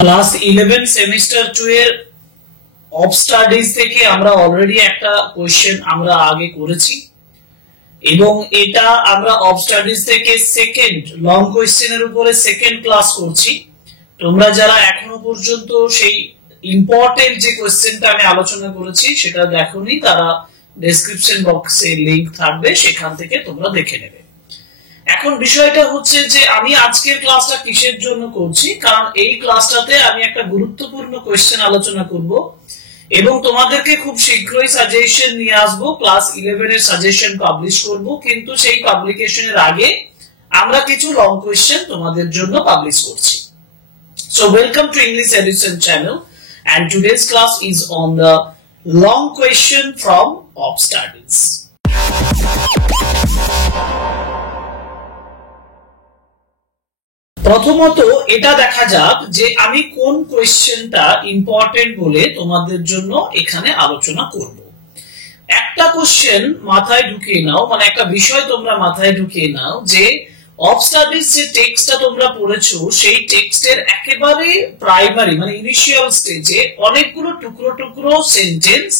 Class 11 semester 2 এর of studies থেকে আমরা অলরেডি একটা কোশ্চেন আমরা আগে করেছি এবং এটা আমরা অফ স্টাডিজ থেকে সেকেন্ড লং কোশ্চেনের উপরে সেকেন্ড ক্লাস করছি। তোমরা যারা এখনো পর্যন্ত সেই ইম্পর্টেন্ট যে কোশ্চেনটা আমি আলোচনা করেছি সেটা দেখোনি, তারা ডেসক্রিপশন বক্সে লিংক থাকবে, সেখান থেকে তোমরা দেখে নেবে। এখন বিষয়টা হচ্ছে যে আমি আজকের ক্লাসটা কিসের জন্য করছি, কারণ এই ক্লাসটাতে আমি একটা গুরুত্বপূর্ণ কোশ্চেন আলোচনা করব এবং তোমাদেরকে খুব শীঘ্রই সাজেশন নিয়ে আসবো। ক্লাস 11 এর সাজেশন পাবলিশ করব, কিন্তু সেই পাবলিকেশনের আগে আমরা কিছু লং কোশ্চেন তোমাদের জন্য পাবলিশ করছি। So welcome to English Education channel, and today's class is on the long question from Op Studies. প্রথমত এটা দেখা যাক যে আমি কোন কোশ্চেনটা ইম্পর্টেন্ট বলে তোমাদের জন্য এখানে আলোচনা করব। একটা কোশ্চেন মাথায় ঢুকিয়ে নাও, মানে একটা বিষয় তোমরা মাথায় ঢুকিয়ে নাও যে অফ স্টাডিজ যে টেক্সটটা তোমরা পড়েছো সেই টেক্সটের একেবারে প্রাইমারি মানে ইনিশিয়াল স্টেজে অনেকগুলো টুকরো টুকরো সেন্টেন্স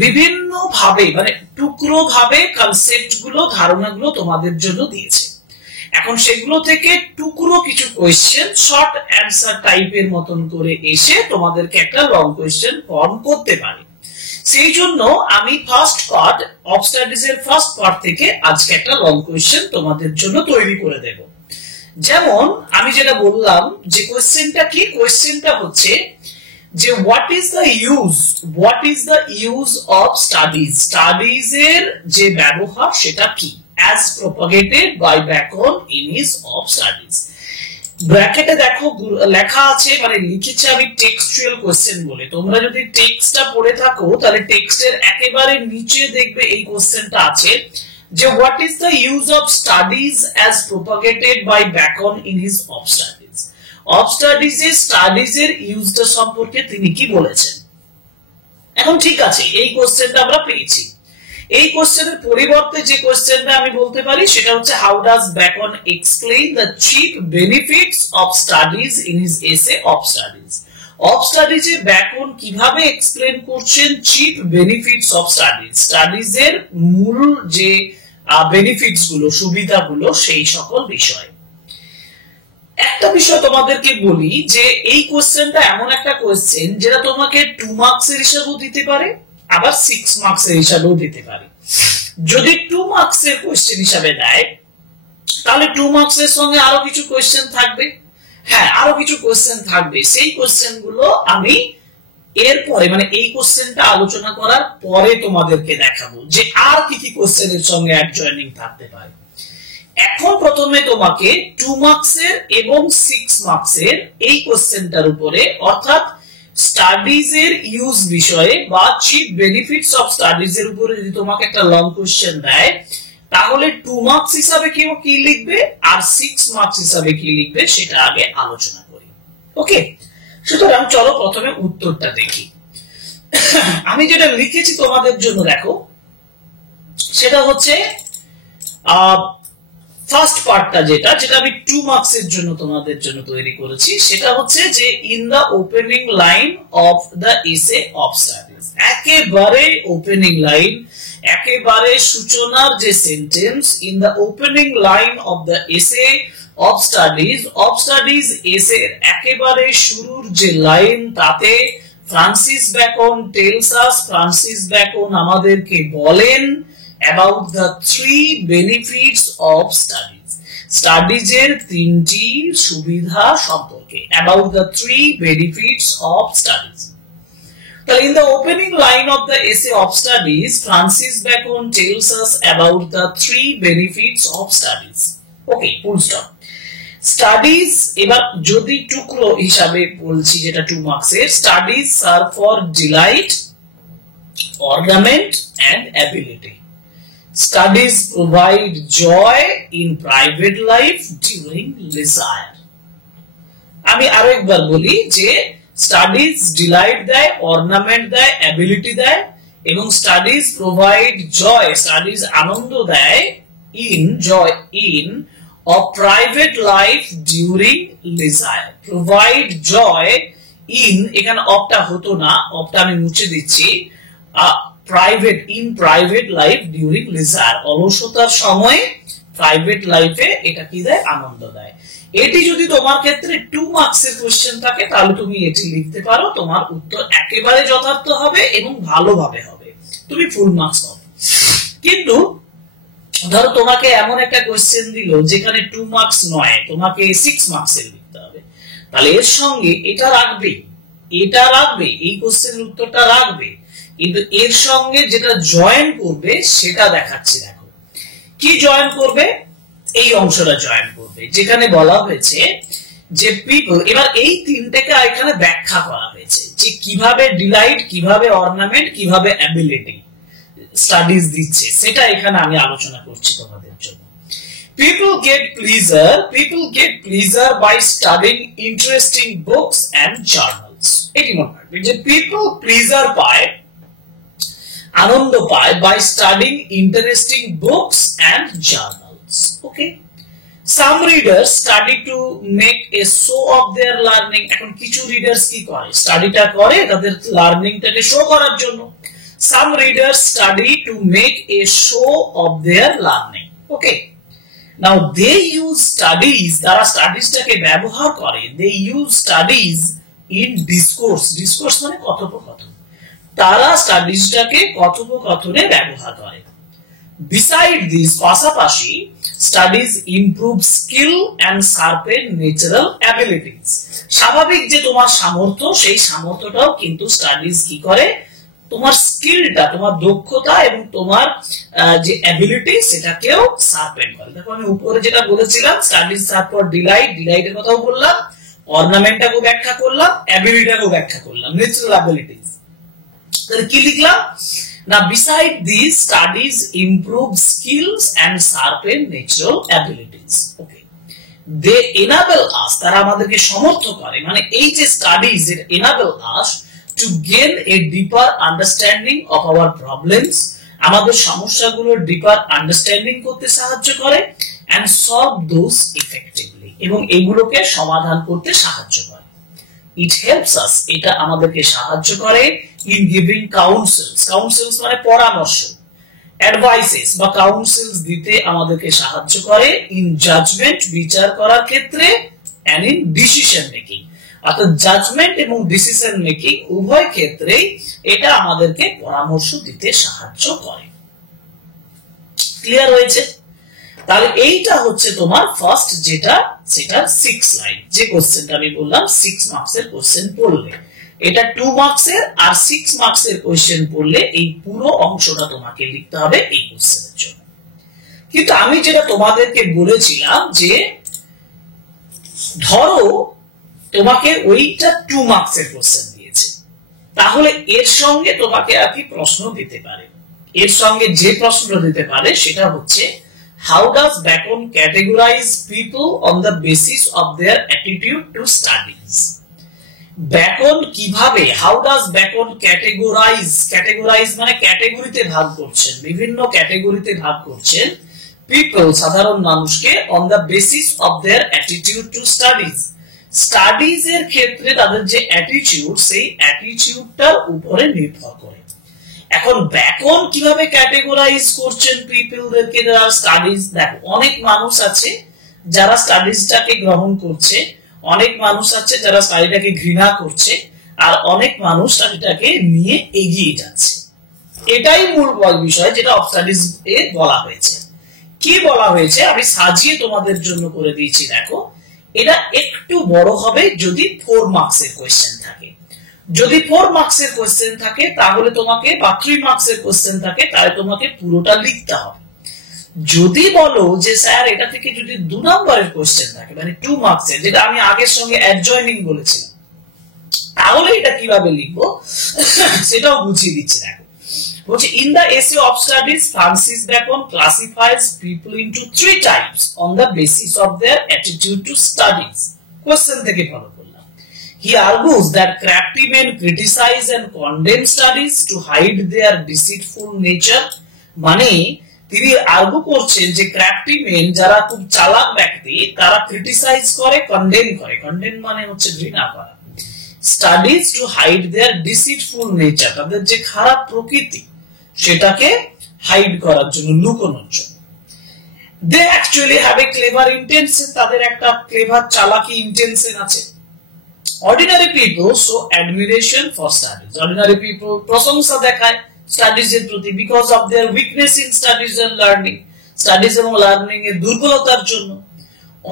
বিভিন্ন ভাবে মানে টুকরো ভাবে কনসেপ্ট গুলো ধারণাগুলো তোমাদের জন্য দিয়েছে। এখন সেগুলো থেকে টুকরো কিছু কোয়েশ্চেন শর্ট অ্যান্সার টাইপের মতন করে এসে তোমাদেরকে একটা লং কোয়েশ্চেন ফর্ম করতে পারে। সেই জন্য আমি ফার্স্ট পার্ট অফ স্টাডিজ এর ফার্স্ট পার্ট থেকে আজকে একটা লং কোয়েশ্চেন তোমাদের জন্য তৈরি করে দেব। যেমন আমি যেটা বললাম যে কোয়েশ্চেনটা কি, কোয়েশ্চেনটা হচ্ছে যে what is the use of studies, studies এর যে ব্যবহার সেটা কি as propagated by Bacon in his Of Studies। ব্র্যাকেটে দেখো লেখা আছে, মানে লিখেছে আমি টেক্সচুয়াল কোশ্চেন বলে। তোমরা যদি টেক্সটটা পড়ে থাকো তাহলে টেক্সটের একেবারে নিচে দেখবে এই কোশ্চেনটা আছে যে what is the use of studies as propagated by Bacon in his Of Studies। Of studies এর স্টাডিজ এর ইউজটা সম্পর্কে তিনি কি বলেছেন। এখন ঠিক আছে, এই কোশ্চেনটা আমরা পেয়েছি। এই কোশ্চেনের পরিবর্তে যে কোশ্চেনটা আমি বলতে পারি সেটা হচ্ছে how does Bacon explain the chief benefits of studies in his essay of studies. Of স্টাডিজে ব্যাকন কিভাবে এক্সপ্লেইন করছেন chief benefits of studies, studies এর মূল যে বেনিফিটস গুলো সুবিধাগুলো সেই সকল বিষয়। একটা বিষয় তোমাদেরকে বলি যে এই কোশ্চেনটা এমন একটা কোশ্চেন যেটা তোমাকে 2 মার্কসের হিসাবেও দিতে পারে আবার 6 মার্কসের হিসাবেও দিতে পারে। যদি 2 মার্কসের কোশ্চেন হিসাবে দেয় তাহলে 2 মার্কসের সঙ্গে আরো কিছু কোশ্চেন থাকবে, হ্যাঁ আরো কিছু কোশ্চেন থাকবে। সেই কোশ্চেন গুলো আমি এরপরে মানে এই কোশ্চেনটা আলোচনা করার পরে তোমাদেরকে দেখাবো যে আর কি কি কোশ্চেনের সঙ্গে অ্যাডজয়েনিং থাকতে পারে। এখন প্রথমে তোমাকে 2 মার্কসের এবং 6 মার্কসের এই কোশ্চেনটার উপরে অর্থাৎ স্টাডিজ এর ইউজ বিষয়ে বা চিপ বেনিফিটস অফ স্টাডিজ এর উপরে যদি তোমাকে একটা লং কোশ্চেন দেয় তাহলে 2 মার্কস হিসাবে কি লিখবে আর 6 মার্কস হিসাবে কি লিখবে সেটা আগে আলোচনা করি। ওকে, সুতরাং চলো প্রথমে উত্তরটা দেখি। আমি যেটা লিখেছি তোমাদের জন্য দেখো সেটা হচ্ছে ফার্স্ট পার্টটা যেটা আমি 2 মার্কসের জন্য তোমাদের জন্য তৈরি করেছি সেটা হচ্ছে যে in the opening line of the essay of studies. একেবারে ওপেনিং লাইন, একেবারে সূচনার যে sentence, in the opening line of the essay of studies essay একেবারে শুরুর যে লাইন তাতে Francis Bacon tells us, Francis Bacon আমাদেরকে বলেন about the 3 benefits of studies, studies এর 3টি সুবিধা সম্পর্কে, about the 3 benefits of studies। তাহলে in the opening line of the essay of studies Francis Bacon tells us about the 3 benefits of studies। okay, full stop। Studies এবার যদি টুকরো হিসাবে বলছি যেটা 2 মার্কসের, studies serve for delight, ornament and ability। Studies provide joy in private life during leisure। আমি আরেকবার বলি যে স্টাডিজ ডিলাইট দেয়, অর্নামেন্ট দেয়, অ্যাবিলিটি দেয় এবং স্টাডিজ প্রোভাইড জয়, স্টাডিজ আনন্দ দেয় in of private life during leisure, provide joy in, এখানে অপটা হতো না, অপটা আমি মুছে দিচ্ছি, private life during leisure, অলসতার সময় প্রাইভেট লাইফে এটা কি দেয়, আনন্দ দেয়। এটি যদি তোমার ক্ষেত্রে 2 মার্কসের কোশ্চেন থাকে তাহলে তুমি এটি লিখতে পারো, তোমার উত্তর একেবারে যথার্থ হবে এবং ভালোভাবে হবে, তুমি ফুল মার্কস পাবে। কিন্তু ধরো তোমাকে এমন একটা কোশ্চেন দিল যেখানে 2 মার্কস নয়, তোমাকে 6 মার্কসের লিখতে হবে, তাহলে এর সঙ্গে এটা রাখবে, এই কোশ্চেনের উত্তরটা রাখবে, কিন্তু এর সঙ্গে যেটা জয়েন করবে সেটা দেখাচ্ছি। দেখো কি জয়েন করবে, এই অংশটা জয়েন করবে যেখানে বলা হয়েছে যে পিপল, এবার এই তিনটাকে এখানে ব্যাখ্যা করা হয়েছে যে কিভাবে ডিলাইট, কিভাবে অর্নামেন্ট, কিভাবে অ্যাবিলিটি স্টাডিজ দিচ্ছে, সেটা এখানে আমি আলোচনা করছি তোমাদের জন্য। People get pleasure by studying interesting books and journals. এটি মনে রাখবে যে people pleasure পায়, আনন্দ পায় by studying interesting books and journals. Okay, some readers study to make a show of their learning. এখন কিছু রিডার্স কি করে, স্টাডিটা করে তাদের লার্নিংটাকে শো করার জন্য। some readers study to make a show of their learning. Okay, now they use studies, তারা স্টাডিজটাকে ব্যবহার করে, they use studies in discourse মানে কথোপকথন, তারা স্টাডিজটাকে কথোপকথনে ব্যবহার করে। beside this, পাশাপাশি studies improve skill and sharpen natural abilities, স্বাভাবিক যে তোমার সামর্থ্য, সেই সামর্থ্যটাও কিন্তু স্টাডিজ কি করে, তোমার স্কিলটা, তোমার দক্ষতা এবং তোমার যে অ্যাবিলিটি সেটাকেও শার্পেন করে। দেখো আমি উপরে যেটা বলেছিলাম, স্টাডিজ তারপর ডিলাইটের কথাও বললাম, অর্নামেন্টটাকেও ব্যাখ্যা করলাম, অ্যাবিলিটিটাকেও ব্যাখ্যা করলাম, ন্যাচারাল অ্যাবিলিটিস। তাহলে কি লিখলাম না, beside these studies improve skills and sharpen natural abilities. Okay, they enable us, তারা আমাদেরকে সমর্থ করে, মানে এই যে studies it enable us to gain a deeper understanding of our problems, আমাদের সমস্যাগুলোর ডিপার আন্ডারস্ট্যান্ডিং করতে সাহায্য করে, and solve those effectively, এবং এগুলোকে সমাধান করতে সাহায্য করে। it helps us, এটা আমাদেরকে সাহায্য করে in giving counsels মানে পরামর্শ, advices বা counsels দিতে আমাদেরকে সাহায্য করে, in judgment বিচার করার ক্ষেত্রে, and in decision making, অর্থাৎ জাজমেন্ট এবং ডিসিশন মেকিং উভয় ক্ষেত্রেই এটা আমাদেরকে পরামর্শ দিতে সাহায্য করে। ক্লিয়ার হয়েছে? তাহলে এইটা হচ্ছে তোমার ফার্স্ট যেটা, সেটা 6 লাইন, যে কোশ্চেনটা আমি বললাম 6 মার্কসের কোশ্চেন পড়লে, এটা 2 মার্কসের আর 6 মার্কসের কোশ্চেন পড়লে এই পুরো অংশটা তোমাকে লিখতে হবে এই কোশ্চেনের জন্য। কিন্তু আমি যেটা তোমাদেরকে বলেছিলাম যে ধরো তোমাকে ওইটা 2 মার্কসের কোশ্চেন দিয়েছে, তাহলে এর সঙ্গে তোমাকে আর কি প্রশ্ন দিতে পারে, এর সঙ্গে যে প্রশ্নটা দিতে পারে সেটা হচ্ছে how does Bacon categorize people on the basis of their attitude to studies? Bacon কিভাবে, how does Bacon categorize মানে ক্যাটাগরিতে ভাগ করছেন, বিভিন্ন ক্যাটাগরিতে ভাগ করছেন people সাধারণ মানুষকে on the basis of their attitude to studies, studies এর ক্ষেত্রে তাদের যে অ্যাটিটিউড, সেই অ্যাটিটিউডটার উপরে নির্ভর করে। এখন ব্যাকন কিভাবে ক্যাটেগরাইজ করছেন পিপলদেরকে যারা স্টাডিজ, দেখো অনেক মানুষ আছে যারা স্টাডিজটাকে গ্রহণ করছে, অনেক মানুষ আছে যারা স্টাডিটাকে ঘৃণা করছে, আর অনেক মানুষ স্টাডিটাকে নিয়ে এগিয়ে যাচ্ছে। এটাই মূল বিষয় যেটা অফ স্টাডিজ এ বলা হয়েছে। কি বলা হয়েছে আমি সাজিয়ে তোমাদের জন্য করে দিয়েছি। দেখো এটা একটু বড় হবে যদি 4 মার্কসের কোশ্চেন থাকে, যদি 4 মার্কসের কোশ্চেন থাকে তাহলে তোমাকে, বা 3 মার্কসের কোশ্চেন থাকে তাহলে তোমাকে পুরোটা লিখতে হবে। যদি বলো যে স্যার এটা থেকে যদি 2 নম্বরের কোশ্চেন থাকে মানে 2 মার্কসের, যেটা আমি আগের সঙ্গে অ্যাডজয়নিং বলেছিলাম, তাহলে এটা কিভাবে লিখবো সেটাও বুঝিয়ে দিচ্ছি। দেখো বলছে in the essay of studies Francis Bacon classifies people into 3 types on the basis of their attitude to studies. Question থেকে ফলো করলাম। He argues that crafty men criticize and condemn studies to hide their deceitful nature, মানে তিনি argue করছেন যে ক্র্যাফটি main যারা খুব চালাক ব্যক্তি তারা ক্রিটিসাইজ করে, কন্ডেম করে। কন্ডেম মানে হচ্ছে ঘৃণা করা। Studies to hide their deceitful nature, তাদের যে খারাপ প্রকৃতি সেটাকে হাইড করার জন্য, লুকোনোর জন্য। They actually have a clever intention, তাদের একটা ক্লেভার চালাকি ইন্টেনশন আছে। Ordinary people show admiration for studies, ordinary people প্রশংসা দেখায় স্টাডিজ এর প্রতি, because of their weakness in studies and learning, studies এবং লার্নিং এর দুর্বলতার জন্য।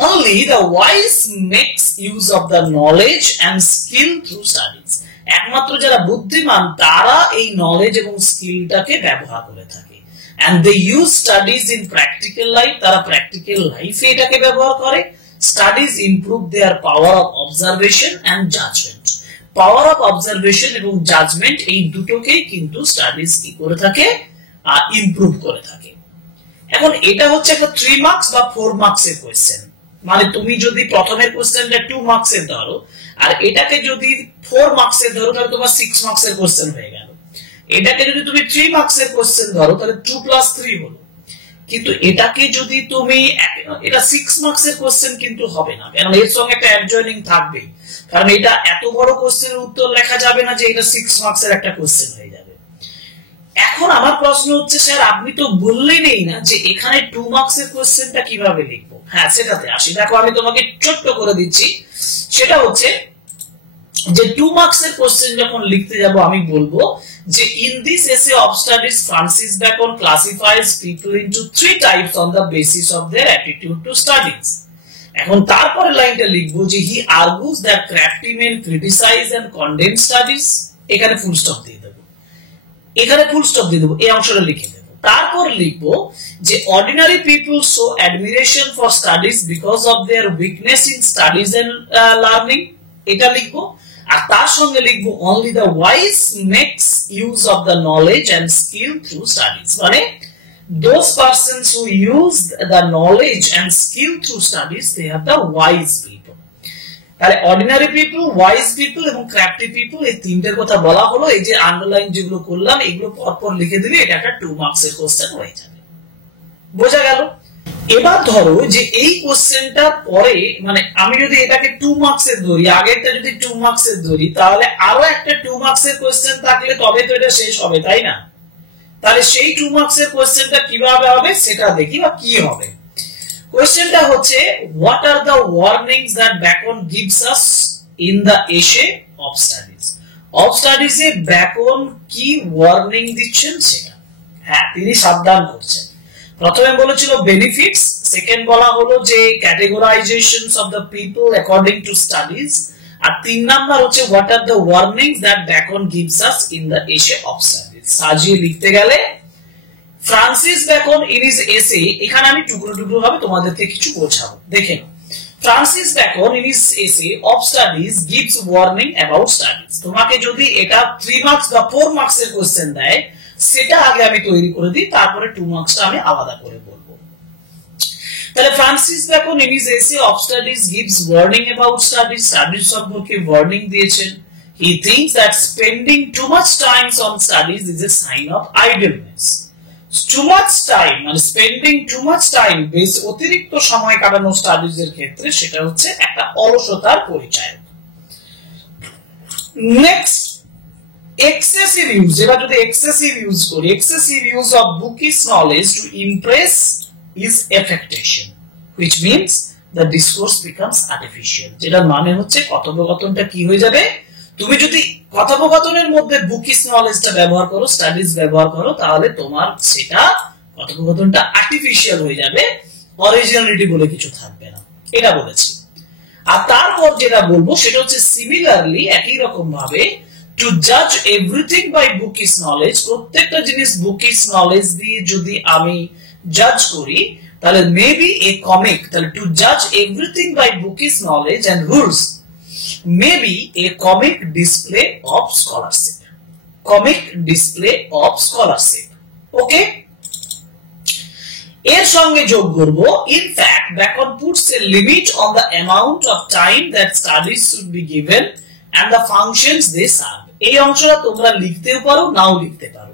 Only the wise makes use of the knowledge and skill through studies, একমাত্র যারা বুদ্ধিমান তারা এই নলেজ এবং স্কিলটাকে ব্যবহার করে থাকে। And they use studies in practical life, তারা প্র্যাকটিক্যাল লাইফে এটাকে ব্যবহার করে। Studies improve their power of observation and judgment, power of observation এবং জাজমেন্ট এই দুটোকেই কিন্তু স্টাডিজ কি করে থাকে, ইমপ্রুভ করে থাকে। এখন এটা হচ্ছে একটা 3 মার্কস বা 4 মার্কস এর কোশ্চেন, মানে তুমি যদি প্রথমের কোশ্চেনটা 2 মার্কস এর ধরো আর এটাকে যদি 4 মার্কস এর ধরো তাহলে তোমার 6 মার্কস এর কোশ্চেন হয়ে গেল। এটাকে যদি তুমি 3 মার্কস এর কোশ্চেন ধরো তাহলে 2 + 3 হলো। কিন্তু এটাকে যদি তুমি, এটা 6 মার্কস এর কোশ্চেন কিন্তু হবে না, কারণ এর সঙ্গে একটা অ্যাডজয়েনিং থাকবে, কারণ এটা এত বড় কোশ্চেনের উত্তর লেখা যাবে না যে এটা 6 মার্কস এর একটা কোশ্চেন হয়ে যাবে। এখন আমার প্রশ্ন হচ্ছে স্যার আপনি তো বললেনই না যে এখানে 2 মার্কস এর কোশ্চেনটা কিভাবে লিখবো। হ্যাঁ, সেটাতে আসি। দেখো আমি তোমাকে ছোট্ট করে দিচ্ছি, সেটা হচ্ছে যে 2 মার্কস এর কোশ্চেন যখন লিখতে যাব আমি বলবো যে in this essay of studies Francis Bacon classifies people into 3 types on the basis of their attitude to studies. এখন তারপরে লাইনটা লিখবো যে he argues that crafty men criticize and condemn studies, এখানে ফুল স্টপ দিয়ে দেব, এখানে ফুল স্টপ দিয়ে দেব, এই অংশটা লিখে দেব। তারপর লিখবো যে ordinary people show admiration for studies because of their weakness in studies and learning, এটা লিখবো। আর তার সঙ্গে লিখবো only the wise makes use of the knowledge and skill through studies, মানে those persons who use the knowledge and skill through studies they are the wise people। তাহলে ordinary people, wise people এবং ক্র্যাফটি people, এই তিনটের কথা বলা হলো। এই যে আন্ডারলাইন যেগুলো করলাম এগুলো পরপর লিখে দিলে এটা একটা 2 মার্কস এর কোশ্চেন হয়ে যাবে। বোঝা গেল? এবার ধরো যে এই কোশ্চেনটার পরে, মানে আমি যদি এটাকে 2 মার্কস এর ধরি, আগেরটা যদি 2 মার্কস এর ধরি, তাহলে আরো একটা 2 মার্কস এর কোশ্চেন থাকলে তবে তো এটা শেষ হবে, তাই না? তাহলে সেই 2 মার্কস এর কোশ্চেনটা কিভাবে হবে সেটা দেখি, বা কি হবে। কোশ্চেনটা হচ্ছে what are the warnings that Bacon gives us in the essay of studies. Of studies A beacon কি ওয়ার্নিং দিচ্ছেন সেটা। হ্যাঁ, তিনি সাবধান করছেন। প্রথমে বলেছিল বেনিফিটস, সেকেন্ড বলা হলো যে categorizations of the people according to studies, আর 3 নাম্বার হচ্ছে what are the warnings that Bacon gives us in the essay of studies. সাজিয়ে লিখতে গেলে ফ্রান্সিস বেকন ইন হিজ এসে, এখানে আমি টুকরো টুকরো ভাবে তোমাদেরকে কিছু বোঝাবো, দেখে নাও। Francis Bacon in his essay of studies gives warning about studies. তোমাকে যদি এটা 3 মার্কস বা 4 মার্কস এর কোশ্চেন দেয় সেটা আগে আমি তৈরি করে দিই, তারপরে 2 মার্কসটা আমি আলাদা করে বলবো। তাহলে Francis Bacon in his essay of studies gives warning about studies, studies সম্পর্কে ওয়ার্নিং দিয়েছেন। He thinks that spending too much time on studies is a sign of idleness. Too much time মানে স্পেন্ডিং টু মাচ টাইম, বেশ অতিরিক্ত সময় কাটানো studies এর ক্ষেত্রে সেটা হচ্ছে একটা অলসতার পরিচয়। নেক্সট, excessive use, এবার যদি excessive use করি, excessive use of bookish knowledge to impress is affectation, which means the discourse becomes artificial, যেটা মানে হচ্ছে কথোপকথনটা কি হয়ে যাবে, তুমি যদি কথোপকথনের মধ্যে বুকিশ নলেজটা ব্যবহার করো, স্টাডিজ ব্যবহার করো, তাহলে তোমার সেটা কথোপকথনটা আর্টিফিশিয়াল হয়ে যাবে, অরিজিনালিটি বলে কিছু থাকবে না, এটা বলেছি। আর তারপর যেটা বলবো সেটা হচ্ছে সিমিলারলি একই রকম ভাবে টু জাজ এভরিথিং বাই বুকিশ নলেজ, প্রত্যেকটা জিনিস বুকিশ নলেজ দিয়ে যদি আমি জাজ করি তাহলে মেবি এ কমিক, তাহলে টু জাজ everything by bookish knowledge and rules maybe a comic display of scholarship, comic display of scholarship. Okay, এর সঙ্গে যোগ করব in fact Bacon puts a limit on the amount of time that studies should be given and the functions they serve। এই অংশটা তোমরা লিখতেও পারো নাও লিখতে পারো,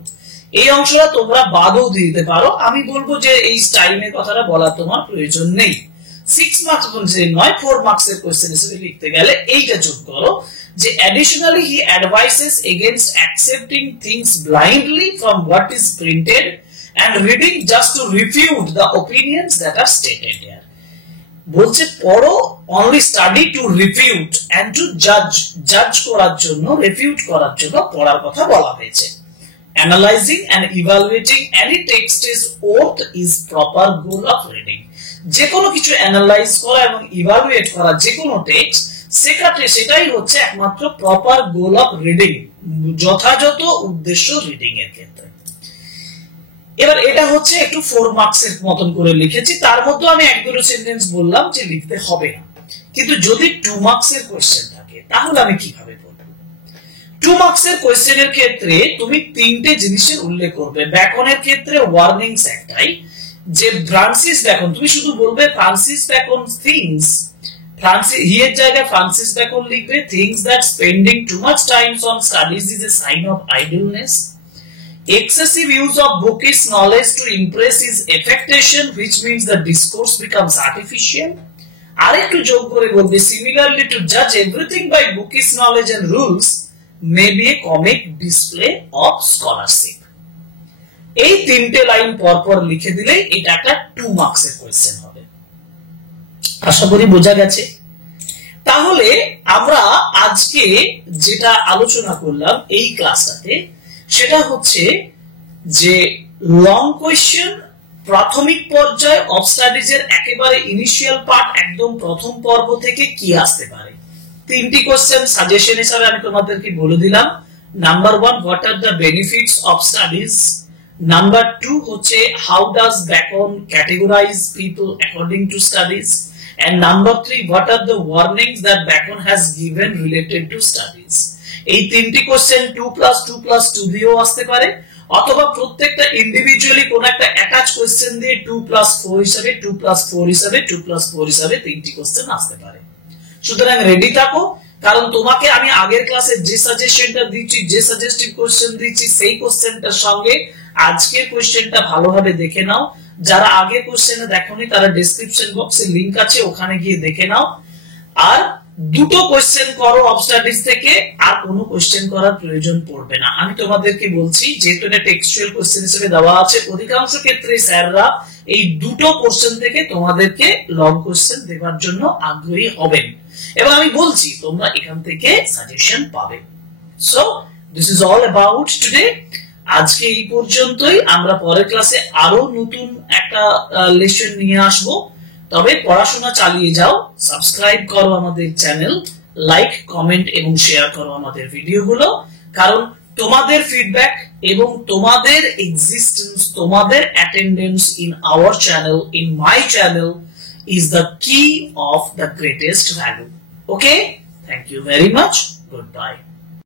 এই অংশটা তোমরা বাদও দিতে পারো, আমি বলবো যে এই টাইমের কথাটা বলা তোমার প্রয়োজন নেই। 6 মার্কস নয় 4 মার্কসের কোশ্চেন হিসেবে লিখতে গেলে এইটা যোগ করো যে additionally he advises against accepting things blindly from what is printed and reading just to refute the opinions that are stated here. বলছে পড়ো, only study to refute and to judge করার জন্য, refute করার জন্য পড়ার কথা বলা হয়েছে। Analyzing and evaluating any text is what is proper goal of reading. যে কোনো কিছু অ্যানালাইজ করা এবং ইভালুয়েট করা যে কোনো টেক্সট, সেটাই হচ্ছে একমাত্র প্রপার গোল অফ রিডিং, যথাযথ উদ্দেশ্য রিডিং এর ক্ষেত্রে। এবার এটা হচ্ছে একটু 4 মার্কসের মতন করে লিখেছি, তার মধ্যে আমি এক দুটো সেন্টেন্স বললাম যে লিখতে হবে না, কিন্তু যদি 2 মার্কসের কোশ্চেন থাকে তাহলে আমি কিভাবে বলবো? 2 মার্কসের কোশ্চেনের ক্ষেত্রে তুমি 3টে জিনিসের উল্লেখ করবে। ব্যাকরণের ক্ষেত্রে ওয়ার্নিংস একটাই, যে ফ্রান্সিস ব্যাকন, তুমি শুধু বলবে ফ্রান্সিস ব্যাকন থিংস, হিয়ের জায়গায় ফ্রান্সিস ব্যাকন লিখবে things that spending too much time on studies is a sign of idleness, excessive use of bookish knowledge to impress is affectation, which means the discourse becomes artificial. আর একটু যোগ করে বলবে similarly to judge everything by bookish knowledge and rules may be a comic display of scholarship. এই 3টে line পরপর লিখে দিলে এটা একটা 2 মার্কসের কোশ্চেন হবে। আশা করি বোঝা গেছে। তাহলে আমরা আজকে যেটা আলোচনা করলাম এই ক্লাসটাতে, সেটা হচ্ছে যে লং কোয়েশ্চেন প্রাথমিক পর্যায়ে অফ স্টাডিজ এর একেবারে ইনিশিয়াল পার্ট, একদম প্রথম পর্ব থেকে কি আসতে পারে। 3টি কোয়েশ্চেন সাজেশন হিসেবে আমি তোমাদেরকে বলে দিলাম। Number 1, what are the benefits of studies. Number 2 হচ্ছে how does bacon categorise people according to studies, and number 3, what are the warnings that Bacon has given related to studies. এই 3টি question 2+2+2 দিয়েও আসতে পারে, অথবা প্রত্যেকটা ইন্ডিভিজুয়ালি কোন একটা অ্যাটাচ কোশ্চেন দিয়ে 2+4 হিসাবে 2+4 হিসাবে 2+4 হিসাবে 3টি কোশ্চেন আসতে পারে। সুতরাং রেডি থাকো, কারণ তোমাকে আমি আগের ক্লাসে যে সাজেশনটা দিচ্ছি, যে সাজেস্টিভ কোশ্চেন দিচ্ছি, সেই কোশ্চেনটার সঙ্গে আজকের কোশ্চেনটা ভালোভাবে দেখে নাও। যারা আগে কোশ্চেনে দেখোনি তারা ডেসক্রিপশন বক্সে লিংক আছে, ওখানে গিয়ে দেখে নাও। আর দুটো কোশ্চেন করো অফ স্টাডিজ থেকে, আর কোনো কোশ্চেন করার প্রয়োজন পড়বে না। আমি তোমাদেরকে বলছি, যেহেতু এটা টেক্সচুয়াল কোশ্চেন হিসেবে দেওয়া আছে, অধিকাংশ ক্ষেত্রে স্যাররা এই দুটো কোশ্চেন থেকে তোমাদেরকে লং কোশ্চেন দেওয়ার জন্য আগ্রহী হবেন, এবং আমি বলছি তোমরা এখান থেকে সাজেশন পাবে। So this is all about today. আজকে এই পর্যন্তই। আমরা পরের ক্লাসে আরো নতুন একটা লেসন নিয়ে আসব। তবে পড়াশোনা চালিয়ে যাও, সাবস্ক্রাইব করো আমাদের চ্যানেল, লাইক, কমেন্ট এবং শেয়ার করো আমাদের ভিডিওগুলো, কারণ তোমাদের ফিডব্যাক এবং তোমাদের এক্সিস্টেন্স, তোমাদের attendance in our channel, in my channel is the key of the greatest value. Okay? Thank you very much. Goodbye.